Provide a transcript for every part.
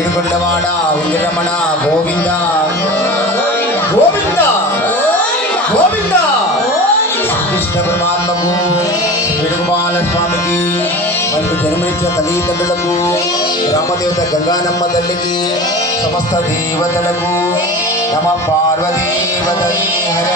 ఏడుకొండవాడ వెంకటరమణ గోవింద. గోవింద! గోవింద! కృష్ణ పరమాత్మకు వేణుగోపాల స్వామికి మనకు జన్మనిచ్చిన తల్లిదండ్రులకు గ్రామదేవత గంగానమ్మ తల్లికి సమస్త దేవతలకు నమ పార్వదేవతని హర.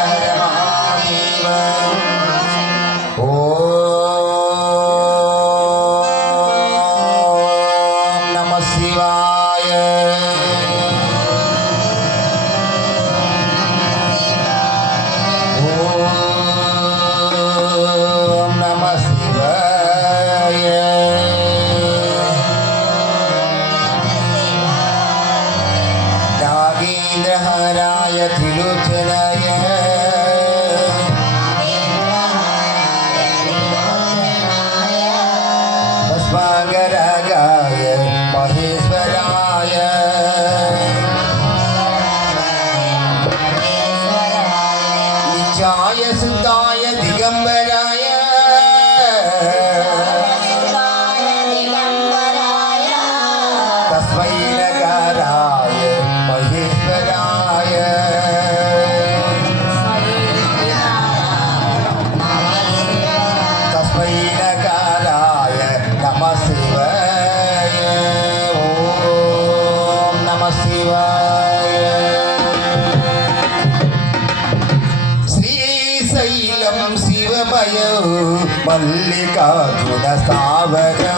మల్లికార్జున స్థావరో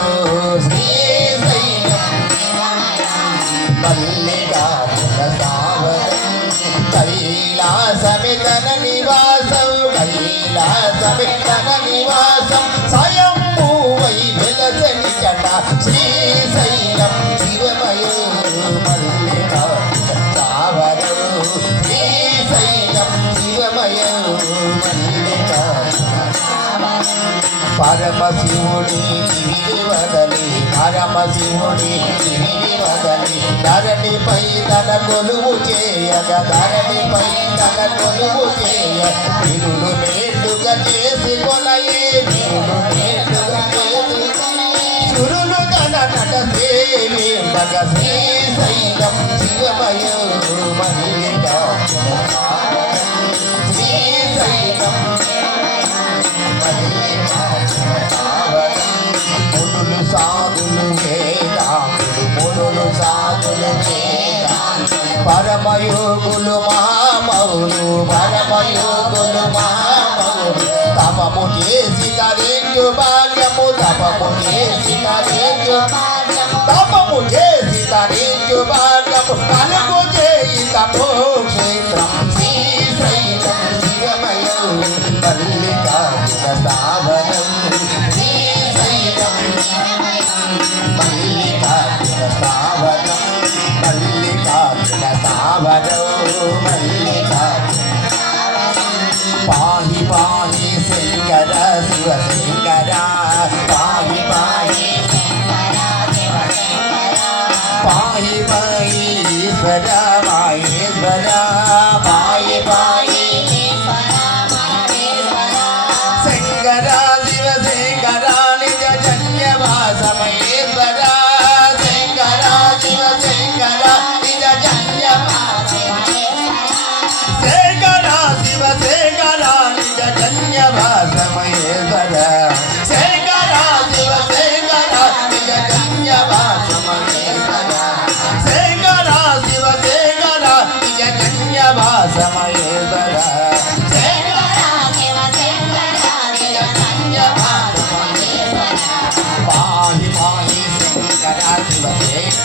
శ్రీశైలం మల్లికార్జున స్థావరం కైలాసమితన నివాసం కైలాసమితన నివాసం. స్వయంభూవై వెలసని కట శ్రీశైలం శివమయో మల్లికార్జున స్థావరో శ్రీశైలం శివమయో పరమశివుడి తిరిగి వదలి పరమశివుడి తిరిగి వదలి ధరణిపై తన కొలువు చేయగ ధరణిపై తన కొలువు చేయ తిరుడు మేటుగా చేసి కొలయే తిరుడు మేటుగా చేసి సురులు తన నట సేవి మగ శ్రీశైలం శివమయో మల్లిక శ్రీశైలం మునులు సాధులు మునులు సాధులు పరమయోగులు మహామౌలు పరమయోగులు మహామౌలు తపము చేసి తరేందు భాగ్యము తపము చేసి తరేందు తపము చేసి తరేందు భాగ్యము కలుగు చేయి తపో క్షేత్రం శ్రీశైలం శివమయం మల్లికార్జున సాధనం. మల్లికార్జున స్థావరం మల్లికార్జున స్థావరం మల్లికార్జున పాహి పాహి శంకర శివ శంకర పాహి పాహి పాహి పాహి ఈశ్వర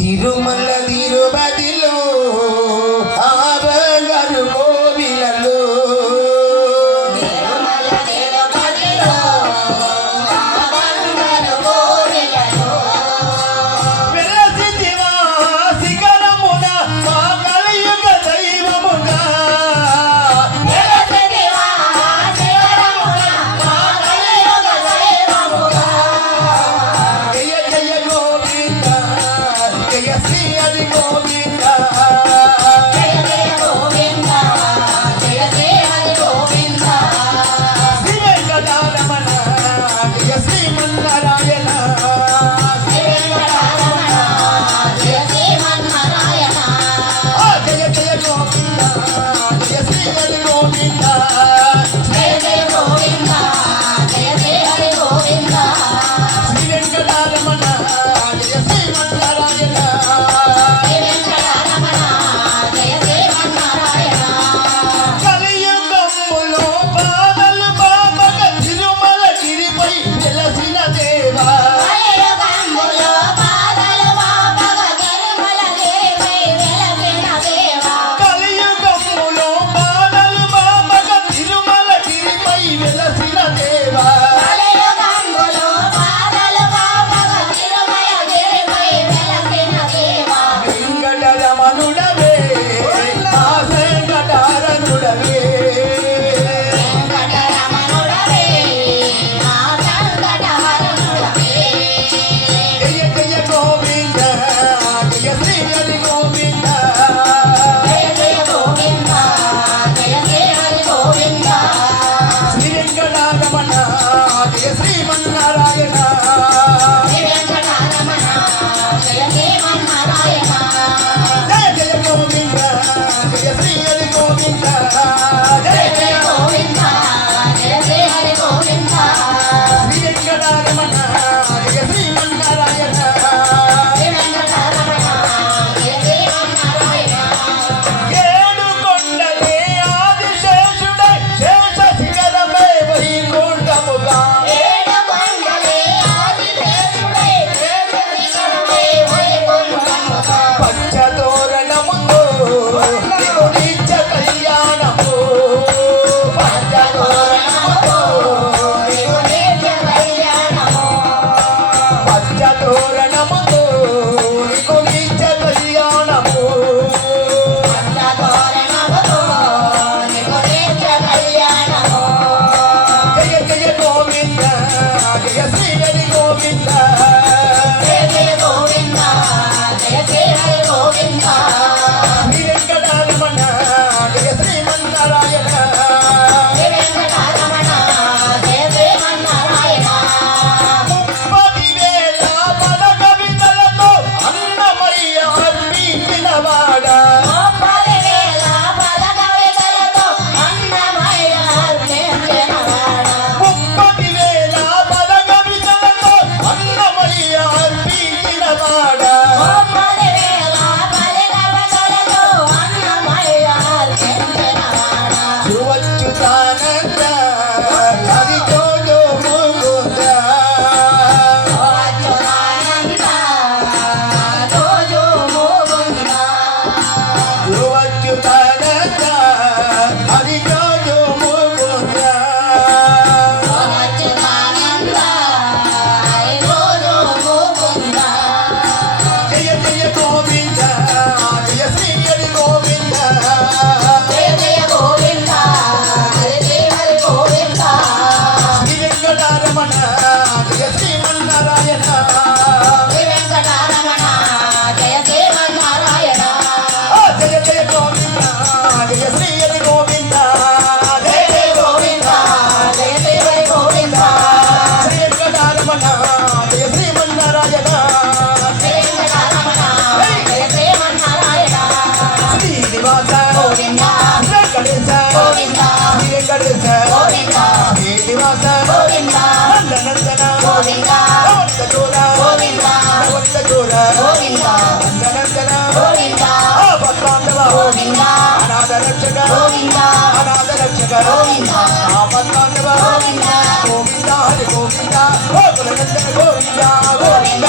తిరుమల తిరుపతిలో எல சில தேவா గోవింద హరి గోవింద గోకులనందన గోవింద గోవింద గోవింద గోవింద గోవింద